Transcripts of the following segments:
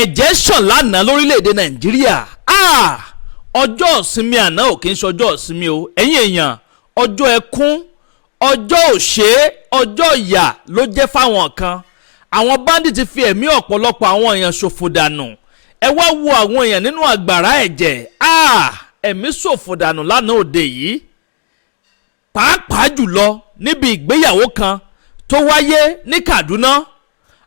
ẹ̀jẹ̀ ṣàn lánàá lórílẹ̀‐èdè Nàìjíríà. Ọjọ́ ìsinmi àná ò kì í ṣọjọ́ ìsinmi o ẹ̀yin èèyàn, ọjọ́ ẹkún, ọjọ́ òṣè, ọjọ́ ìyà ló jẹ́ fáwọn kan. Àwọn bandit ti fi ẹ̀mí ọ̀pọ̀lọpọ̀ àwọn èèyàn ṣòfò dànù. Ẹ wá wo àwọn èèyàn nínú àgbàrá ẹ̀jẹ̀. Ẹ̀mí ṣòfò dànù lánàá òde yìí, pàápàá jùlọ níbi ìgbéyàwó kan tó wáyé ní Kaduna.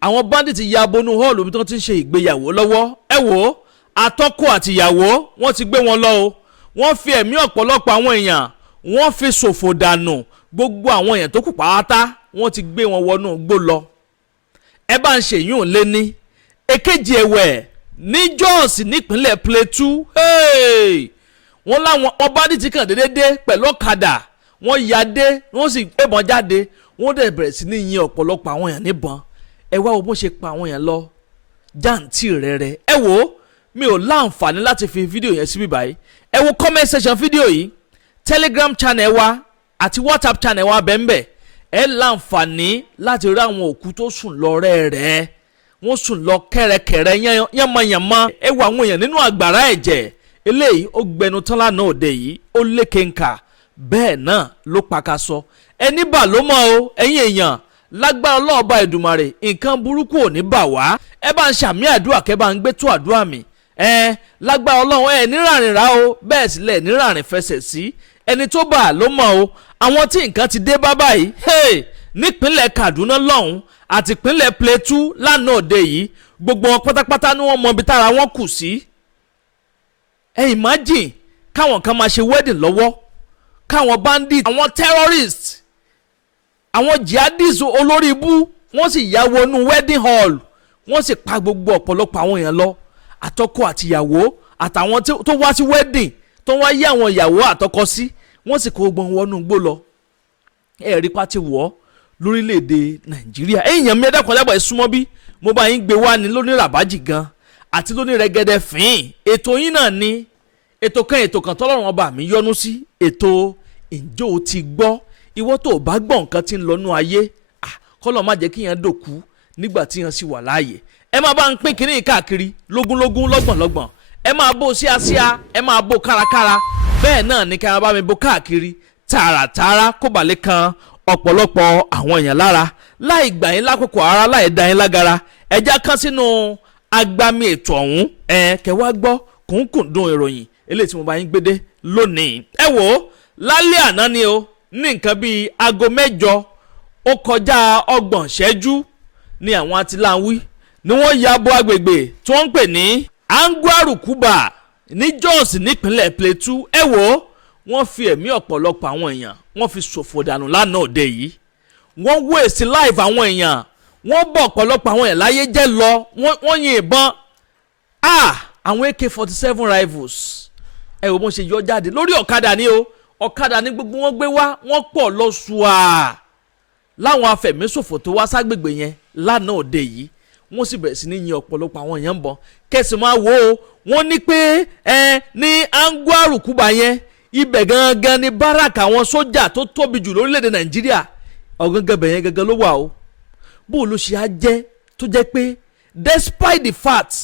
Àwọn bandit ya bonú hall omi tó ti ń ṣe ìgbéyàwó lọ́wọ́. Ẹ wò ó, àtọkọ àtìyàwó wọ́n ti gbé wọn lọ o. Wọ́n fi ẹ̀mí ọ̀pọ̀lọpọ̀ àwọn èèyàn wọ́n fi ṣòfò dànù. Gbogbo àwọn èèyàn tó kù pátá wọ́n ti gbé wọn wọnú igbó lọ. Ẹ bá ń ṣe yún lé ní èkejì ẹ̀wẹ̀ ní Jos nípínlẹ̀ Plateau. Wọ́n láwọn bandit kan dédé pẹ̀lú ọ̀kadà, wọ́n ya dé, wọ́n sì gbébọn jáde, wọ́n dẹ̀ bẹ̀rẹ̀ sí ní yin ọ̀pọ̀lọpọ̀ àwọn èèyàn níbọn. Ẹ wá wo bó ṣe pa àwọn èèyàn lọ jáǹtì rẹ̀rẹ̀. Ẹ wò ó, mi ò láǹfààní láti fi fídíò yẹn síbí báyìí. Ẹ wo comment section fídíò yìí, Telegram channel wa àti WhatsApp channel wa bẹ́ẹ̀ ẹ láǹfààní láti rí àwọn òkú tó sùn lọ rẹ́rẹ́, wọ́n sùn lọ kẹ́rẹ́kẹ́rẹ́ yánmọ́yánmọ́. Ẹ wo àwọn èèyàn nínú àgbàrá ẹ̀jẹ̀. Eléyìí ó gbẹnu tán lánàá òde yìí, ó lékenkà bẹ́ẹ̀ náà ló pakasọ. Ẹni bà ló mọ̀ o ẹ̀yin èèyàn, lágbára ọlọ́ọ̀bá Èdùmàrè nǹkan burúkú ò ní bà wá. Ẹ bá ń ṣàmì àdúrà kẹ́ bá ń gbé tó àdúrà mi. Lágbára Ọlọ́run nírànrìn rà o, bẹ́ẹ̀ sílẹ̀ nírànrìn fẹsẹ̀ sí. Ẹni tó bà ló mọ̀ o. Àwọn tí nǹkan ti dé bá báyìí nípínlẹ̀ Kaduna lọ́hùn àti ìpínlẹ̀ Plateau lánàá òde yìí, gbogbo wọn pátápátá ni wọ́n mọ ibi tára wọn kù sí. Imagine káwọn kan máa ṣe wedding lọ́wọ́, káwọn bandit, àwọn terrorists, àwọn jihadists olórí ibú wọ́n sì ya wọnú wedding hall, wọ́n sì pa gbogbo ọ̀pọ̀lọpọ̀ àwọn èèyàn lọ, àtọkọ àtìyàwó àtàwọn tó wá sí wedding tó wá yí àwọn ìyàwó àtọkọ sí, wọ́n sì kó gbọ́n wọnú igbó lọ. Ẹ̀rí pátí wọ̀ lórílẹ̀‐èdè Nàìjíríà. Èèyàn mi ẹ̀dá kan lábàá ìsúnmọ́ bí mo bá yín gbé wá ní lóní ràbájì gan àti lóní rẹ́gẹ́dẹ́ fín. Ètò yín náà ni ètò kan tọ́lọ́run ọba mi yọ́nú sí. Ètò ǹjẹ́ o ti gbọ́? Ìwọ tó o bá gbọ́ nǹkan tí ń lọ́nú ayé, kọ́lọ́ má jẹ́ kí yẹn dòkú nígbà tí yẹn sì wà láàyè. Ẹ máa bá ń pín kínní káàkiri lógúnlógún lọ́gbọ̀nlọ́gbọ̀n. Ẹ máa bó síásíá, ẹ máa bó kárakára. Bẹ́ẹ̀ náà ni ká bá mi bó káàkiri tààràtààrà kó balẹ̀ kan ọ̀pọ̀lọpọ̀ àwọn èèyàn lára, láì gbà yín lákòókò ara, láì dá yín lágara. Ẹja kan sínú agbami ètò ọ̀hún, kẹwàá gbọ́ kùnkùndùn ìròyìn eléyìí tí mo bá yín gbédé lónìí. Ẹ wò ó, lálẹ́ àná ni o, ní nǹkan bíi aago 8 ó kọjá 30 ìṣẹ́jú ni àwọn atiláwí ni wọ́n ya bo agbègbè tí wọ́n ń pè ní Angwarukuba ní Jos nípínlẹ̀ Plateau. Ẹ wò ó, wọ́n fi ẹ̀mí ọ̀pọ̀lọpọ̀ àwọn èèyàn wọ́n fi ṣòfò dànù lánàá òde yìí. Wọ́n waste life àwọn èèyàn, wọ́n bọ̀ ọ̀pọ̀lọpọ̀ àwọn èèyàn láyé jẹ́ lọ, wọ́n yin ìbọn. Àwọn AK-47 rifles, ẹ wò bó ṣe yọ jáde lórí ọ̀kadà ni o, ọ̀kadà ní gbogbo wọn gbé wá, wọ́n pọ̀ lọ́sùà láwọn afẹ̀míṣòfò tó wá ságbègbè yẹn lánàá òde yìí. Wọ́n sì bẹ̀rẹ̀ sí ní yin ọ̀pọ̀lọpọ̀ àwọn èèyàn bọ̀. Kẹ̀sì máa wò ó, wọ́n ní pé ní Angwarukuba yẹn, ibẹ̀ gangan ni báràkì àwọn sójà tó tóbi jù lórílẹ̀‐èdè Nàìjíríà. Ọ̀gángan bẹ̀yẹn gangan ló wà o. Bó ló ṣe á jẹ́ tó jẹ́ pé despite the fact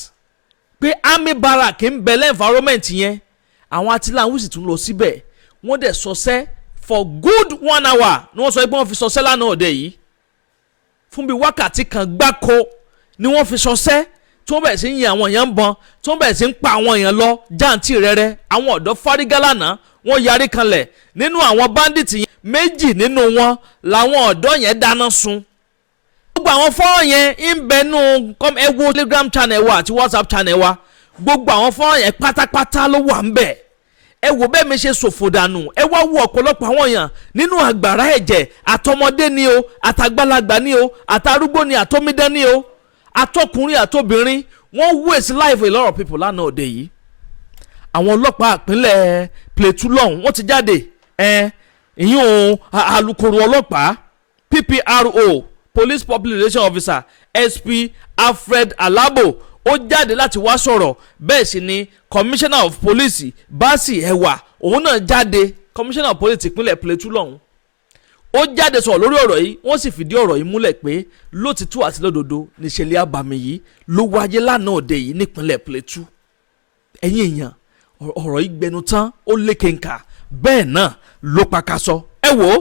pé army barrack ń bẹ̀lẹ̀ environment yẹn, àwọn atiláwí sì tún lọ síbẹ̀. Wọ́n dẹ̀ sọsẹ́ for good 1 hour ni wọ́n sọ pé wọ́n fi sọsẹ́ lánàá òde yìí. Fún bí wákàtí kan gbáko ni wọ́n fi sọsẹ́ tí wọ́n bẹ̀rẹ̀ sí ń yin àwọn èèyàn ń bọn, tí wọ́n bẹ̀rẹ̀ sí ń pa àwọn èèyàn lọ jáǹtì rẹ́rẹ́. Àwọn ọ̀dọ́ fárígá lánàá wọ́n yarí kanlẹ̀. Nínú àwọn bandit yẹn, 2 nínú wọn làwọn ọ̀dọ́ yẹn dáná sun. Gbogbo àwọn fọ́nrán yẹn ń bẹ nú ẹ wo Telegram channel wa àti WhatsApp channel wa. Gbogbo àwọn fọ́nrán yẹn pátápátá ló wà ń bẹ̀. Ẹ wò bẹ́ẹ̀ mi ṣe ṣòfò dànù. Ẹ wá wo ọ̀pọ̀lọpọ̀ àwọn èèyàn nínú àgbàrá ẹ̀jẹ̀, àtọmọdé ni o, àtàgbàlagbà ni o, àtàrúgbó ni, àtọmídán ni o, àtọkùnrin àtobìnrin. Wọ́n waste life a lot of people lánàá òde yìí. Àwọn ọlọ́pàá ìpínlẹ̀ Plateau lọ́hùn wọ́n ti jáde. Ìyún alukoro ọlọ́pàá PPRO Police Public Relations Officer SP Alfred Alabo ó jáde láti wá sọ̀rọ̀. Bẹ́ẹ̀ sì ni Commissioner of Police Basi Ewa òun náà jáde, Commissioner of Police ìpínlẹ̀ Plateau lọ́hùn. ó jáde sọ̀rọ̀ lórí ọ̀rọ̀ yìí wọ́n sì fìdí ọ̀rọ̀ yìí múlẹ̀ pé lótìtú àti lódodo níṣẹ̀lẹ̀ àbàmì yìí ló wáyé lánàá òde yìí nípínlẹ̀ Plateau. ẹ̀yin èèyàn ọ̀rọ̀ yìí gbẹnu tán ó lékenkà bẹ́ẹ̀ náà ló pakasọ. ẹ wò ó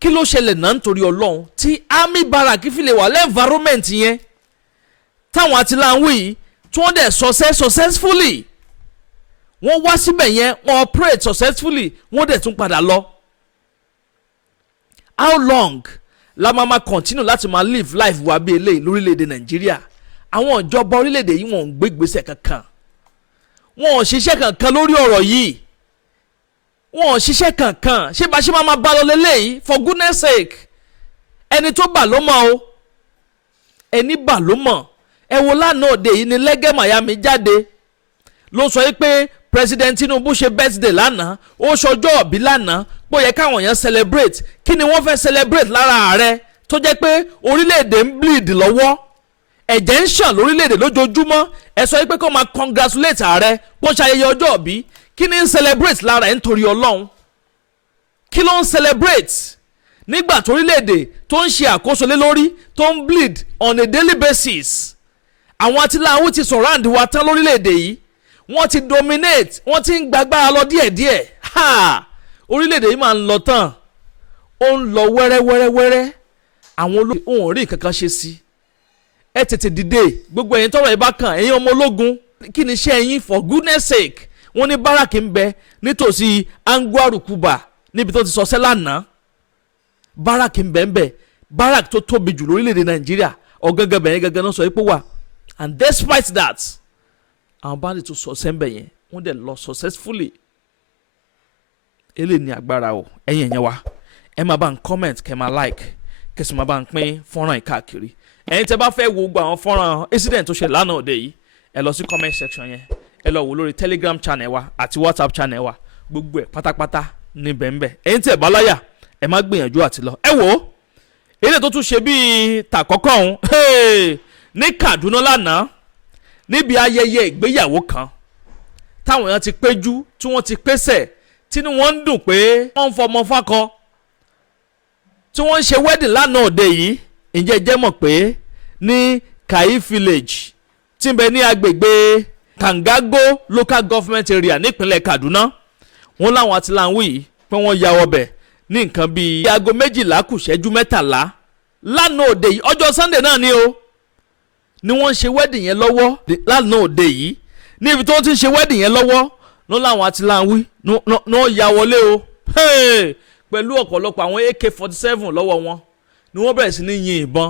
kí ló ṣẹlẹ̀ náà nítorí Ọlọ́run tí army barrack fi lè wà lẹ́nvironment yẹn táwọn àtìláwìn yìí tí wọ́n dẹ̀ successfully wọ́n wá síbẹ̀ yẹn wọ́n operate successfully wọ́n dẹ̀ tún padà lọ. How long la máa continue láti máa live life wa bí eléyìí lórílẹ̀‐èdè Nàìjíríà? àwọn ìjọba orílẹ̀‐èdè yìí wọ́n ń gbé ìgbésẹ̀ kankan, wọ́n ò ṣiṣẹ́ kankan lórí ọ̀rọ̀ yìí, wọ́n ò ṣiṣẹ́ kankan. ṣé bá ṣe máa bá lọ lélẹ́yìí? For goodness sake, ẹni tó bà ló mọ̀ o, ẹni bà ló mọ̀. ẹ wo lánàá òde yìí ni lẹ́gẹ́ Miami jáde ló sọ pé President Tinubu ṣe birthday lánàá, ó ṣọjọ́ òbí lánàá, bó yẹ káwọn èèyàn celebrate. kí ni wọ́n fẹ́ celebrate lára ààrẹ tó jẹ́ pé orílẹ̀-èdè ń bleed lọ́wọ́, ẹ̀jẹ̀ ń ṣàn lórílẹ̀-èdè lójoojúmọ́? ẹ sọ pé kó máa congratulate ààrẹ bó ṣe ayẹyẹ ọjọ́ òbí. kí ni ń celebrate lára ẹ̀ nítorí Ọlọ́run? kí ló ń celebrate nígbà tó orílẹ̀-èdè tó ń ṣe àkóso lé lórí tó ń bleed on a daily basis? àwọn atiláwọ̀ ti surround wa tán lórílẹ̀-èdè yìí, wọ́n ti dominate, wọ́n ti ń gbàgbára lọ díẹ̀díẹ̀. orílẹ̀-èdè yìí máa ń lọ tán, ó ń lọ wẹ́rẹ́wẹ́rẹ́wẹ́rẹ́. àwọn ológun òun rí nǹkan kan ṣe sí. ẹ tètè dìde gbogbo ẹ̀yin tọ́rọ̀ ẹ bá kàn, ẹ̀yin ọmọ ológun, kí ni iṣẹ́ yín? For goodness sake, wọ́n ní báràkì ń bẹ nítòsí Angwaru Kuba níbi tó ti sọsẹ́ lánàá. báràkì ń bẹ báràkì tó tóbi jù lórílẹ̀‐èdè Nàìjíríà, ọ̀gángan bẹ̀yẹn gangan náà sọ pé wà. And despite that, àwọn Bandit tó sọsẹ́ ń bẹ̀ yẹn wọ́n dẹ̀ lọ successfully. eléyìí ní agbára o. ẹ̀yin ẹ̀yẹn wa ẹ máa bá ń comment, kẹ́ máa like, kẹ́ sì máa bá ń pín fọ́nrán ìkáàkiri. ẹ̀yin tẹ́ bá fẹ́ wo gbogbo àwọn fọ́nrán incident tó ṣe lánàá òde yìí, ẹ lọ sí comment section yẹn, ẹ lọ wò lórí Telegram channel wa àti WhatsApp channel wa, gbogbo ẹ̀ pátápátá níbẹ̀ ń bẹ̀. ẹ̀yin tẹ́ bá láyà ẹ má gbìyànjú àti lọ. ẹ wò ó eléyìí tó tún ṣe bíi tàkọ́kọ́ ọ̀hún ní Kaduna lánàá níbi ayẹyẹ ìgbéyàwó kan táwọn èèyàn ti péjú tí wọ́n ti pèsè tínú wọn ń dùn pé wọ́n ń fọmọ fákọ tí wọ́n ń ṣe wedding lánàá òde yìí. ǹjẹ́ jẹ́ mọ̀ pé ní Kai village tí ń bẹ ní agbègbè Kangago local government area nípínlẹ̀ Kaduna, wọ́n láwọn atiláwọ̀ yìí pé wọ́n ya ọbẹ̀ ní nǹkan bíi aago 12 kù ìṣẹ́jú 13 lánàá òde yìí. ọjọ́ Sunday náà ni o ni wọ́n ń ṣe wedding yẹn lọ́wọ́ lánàá òde yìí. níbi tó ti ń ṣe wedding yẹn lọ́wọ́ ló láwọn atiláwí ní ya wọlé o pẹ̀lú ọ̀pọ̀lọpọ̀ àwọn AK-47 lọ́wọ́ wọn ni wọ́n bẹ̀rẹ̀ sí ní yin ìbọn.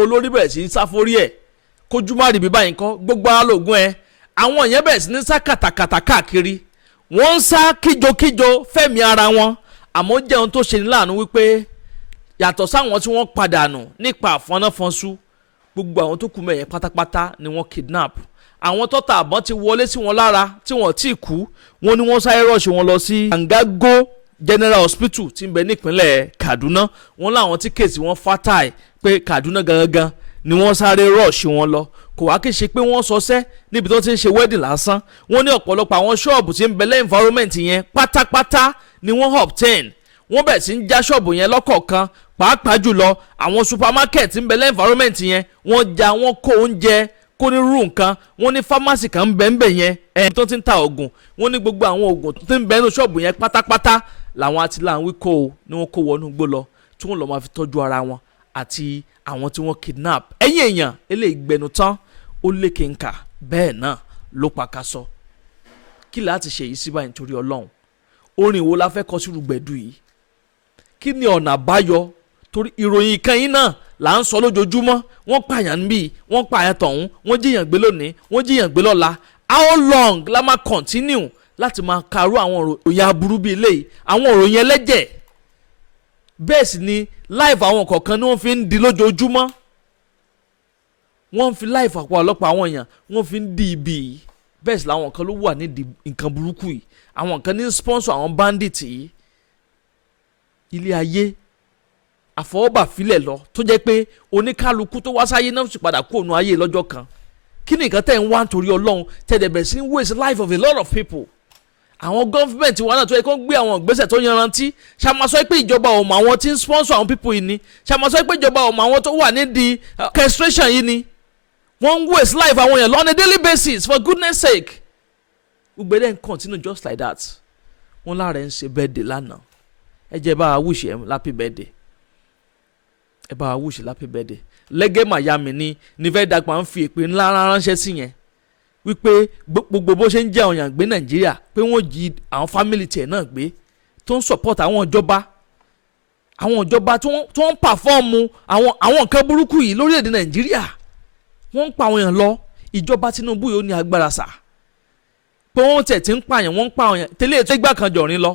olórí bẹ̀rẹ̀ sí ní sáfórí ẹ̀ kójú má rí bí báyìí kọ́, gbogbo alógún ẹ̀. àwọn yẹn bẹ̀rẹ̀ sí ní sá kàtàkàtà káàkiri, wọ́n ń sá kíjokíjo fẹ́mi ara wọn. àmọ́ jẹ́ ohun tó ṣe ní láàánú wípé yàtọ̀ sáwọn tí wọ́n padànù nípa àfọnáfọ́nsú, gbogbo àwọn tó kù mẹ́yẹn pátápátá ni wọ́n kidnap. àwọn tọ́ta àbọ̀n ti wọlé sí wọn lára tí wọ́n ti kú, wọ́n ní wọ́n sáré rọ́ọ̀ṣì wọn lọ sí Kangago General Hospital tí ń bẹ nípínlẹ̀ Kaduna. wọ́n láwọn tí kéèsì wọn fatai pé Kaduna gangan ni wọ́n sáré rọ́ọ̀ṣì wọn lọ. kò wá kí ṣe pé wọ́n sọsẹ́ níbi tó ti ń ṣe wedding lásán. wọ́n ní ọ̀pọ̀lọpọ̀ àwọn ṣọ́ọ̀bù tí ń bẹ lẹ́ environment yẹn pátápátá ni wọ́n obtain. wọ́n bẹ̀ sí ń já ṣọ́ọ̀bù yẹn lọ́kọ̀ọ̀kan, pàápàá jùlọ àwọn supermarket ń bẹ lẹ́ environment yẹn wọ́n já, wọ́n kó oúnjẹ, kó ní rú nǹkan. wọ́n ní pharmacy kan ń bẹ ń bẹ yẹn ẹni tó ti ń ta oògùn. wọ́n ní gbogbo àwọn oògùn tó ti ń bẹ nínú ṣọ́ọ̀bù yẹn pátápátá làwọn atiláwí kó o ní wọ́n kó wọnú igbó lọ tí wọ́n lọ máa fi tọ́jú ara wọn àti àwọn tí wọ́n kidnap. ẹ̀yin èèyàn eléyìí gbẹnu tán ó lékè ńkà bẹ́ẹ̀ náà ló pakasọ. kí láti ṣe yìí sí báyìí nítorí Ọlọ́run? orin wo la fẹ́ kọ sí rúgbẹ̀dù yìí? kí ni ọ̀nà àbáyọ? torí ìròyìn kan yìí náà là ń sọ lójoojúmọ́. wọ́n pààyàn níbí, wọ́n pààyàn tọ̀hún, wọ́n jíyàn gbé lónìí, wọ́n jíyàn gbé lọ́la. how long la máa continue láti máa karú àwọn òròyìn aburú bíi eléyìí, àwọn òròyìn ẹlẹ́jẹ̀? bẹ́ẹ̀ sì ni life àwọn kọ̀ọ̀kan ni wọ́n fi ń di lójoojúmọ́. wọ́n fi life ọ̀pọ̀lọpọ̀ àwọn èèyàn wọ́n fi ń di ibi yìí. bẹ́ẹ̀ sì làwọn kan ló wà ní nǹkan burúkú yìí. àwọn kan ní sponsor àwọn bandit yìí. ilé ayé àfọwọ́bà filẹ̀ lọ tó jẹ́ pé oníkálukú tó wá sáyé náà sì padà kú òun ayé lọ́jọ́ kan. kí ni nǹkan tẹ̀ ń wá nítorí Ọlọ́run tẹ̀dẹ̀ bẹ̀rẹ̀ sí ń waste life of a lot of people? àwọn gọ́fìmẹ̀ntì wa náà tó yẹ kó gbé àwọn ìgbésẹ̀ tó yanrantí. ṣàmà sọ pé ìjọba ò mọ àwọn tí ń sponsor àwọn people yìí ni. ṣàmà sọ pé ìjọba ò mọ àwọn tó wà nídìí castration yìí ni. wọ́n ń waste life àwọn èèyàn on a daily basis for goodness sake. gbogbo ẹ̀ ń continue just like that. wọ́n lára ẹ̀ ń ṣe birthday lánàá. ẹ jẹ́ bá a wish ẹ̀ happy birthday. ẹ bá a wish happy birthday. lẹ́gẹ́ Miami ní fẹ́ dàgbà ń fi èpè ńlá ránṣẹ́ sí yẹn. wípé gbogbo bó ṣe ń jẹ́ àwọn èèyàn gbé Nàìjíríà pé wọ́n jí àwọn fámìlì tiẹ̀ náà gbé tó ń support àwọn ìjọba tó ń pàfọ́ọ̀mù àwọn nǹkan burúkú yìí lórílẹ̀‐èdè Nàìjíríà. wọ́n ń pa àwọn èèyàn lọ. ìjọba Tinubu yóò ní agbára sà pé wọ́n tẹ̀ tí ń pààyàn wọ́n ń pa àwọn èèyàn tẹ́lẹ̀ tó gbà kan jọ̀rin lọ.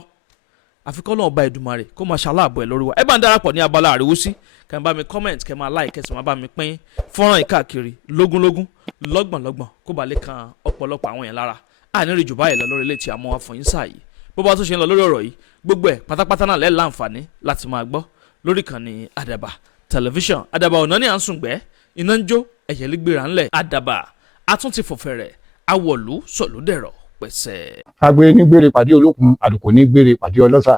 àfikún náà ọba Èdùmàrè kó máa ṣaláàbọ̀ ẹ̀ lórí wa. ẹ bá ń darapọ̀ ní abala àríwúsí kẹ́ ẹ bá mi comment kẹ́ ẹ máa like kẹ́ ẹ sì máa bá mi pín fọ́nrán yìí káàkiri lógúnlógún lọ́gbọ̀nlọ́gbọ̀n kó ba lè kan ọ̀pọ̀lọpọ̀ àwọn yẹn lára. àníri jù báyìí lọ lórí ilé tí a mú wa fún yín sáà yìí. bó bá tún ṣe ń lọ lórí ọ̀rọ̀ yìí gbogbo ẹ̀ pátápátá náà lẹ́ẹ̀ láǹfààní láti máa gbọ́ lórí ìkànnì Àdàbà tẹlifíṣàn. Àdàbà ọ̀nà ní à ń sùngbẹ́ iná ń jó ẹ̀yẹ lígbéra ńlẹ̀. Àdàbà atúntì fọ̀fẹ̀rẹ̀ awọ̀lú sọ̀lódẹ̀rọ̀ pẹ̀sẹ̀. agbe ní gbére pàdé olókun àdùkò ní gbére pàdé ọlọ́sà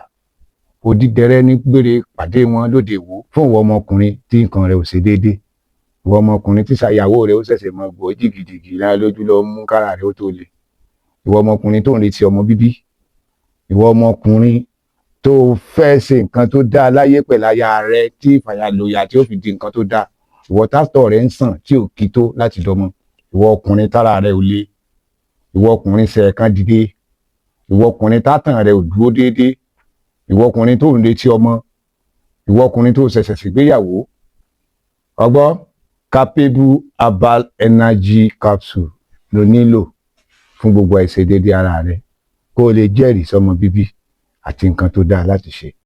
òdìdẹrẹ́ ní gbére pàdé wọn lóde ìwò fún ìwọ ọmọkùnrin tí nǹkan rẹ̀ ò ṣe déédéé ìwọ ọmọkùnrin tí ṣàyàwó rẹ̀ ó ṣẹ̀ṣẹ̀ mọ gbọ́ jìgìjìgì lára lójú lọ mú kára rẹ̀ ó tó le ìwọ ọmọkùnrin tó ń retí ọmọ bíbí ìwọ ọmọkùnrin tó fẹ́ ṣe nǹkan tó dáa láyé pẹ̀lú aya rẹ̀ tí ìfàyàlòyà tí ó fi di nǹkan tó dáa ìwọ tásítọ̀ rẹ̀ ń sàn tí ò kí tó láti dọmọ ìwọ ọkùnrin tára rẹ̀ ò le ìwọ ọkùnrin ṣẹ̀ẹ̀kan dìde ìwọ ọkùnrin tátàn rẹ̀ ò dúró déédéé ìwọ ọkùnrin tó ń retí ọmọ ìwọ ọkùnrin tó ṣẹ̀ṣẹ̀ ṣègbéyàwó ọgbọ́ capable herbal energy capsule ló nílò fún gbogbo àìṣedéédé ara rẹ kó o lè jẹ́rìí sọmọ bíbí àti nǹkan tó dáa láti ṣe.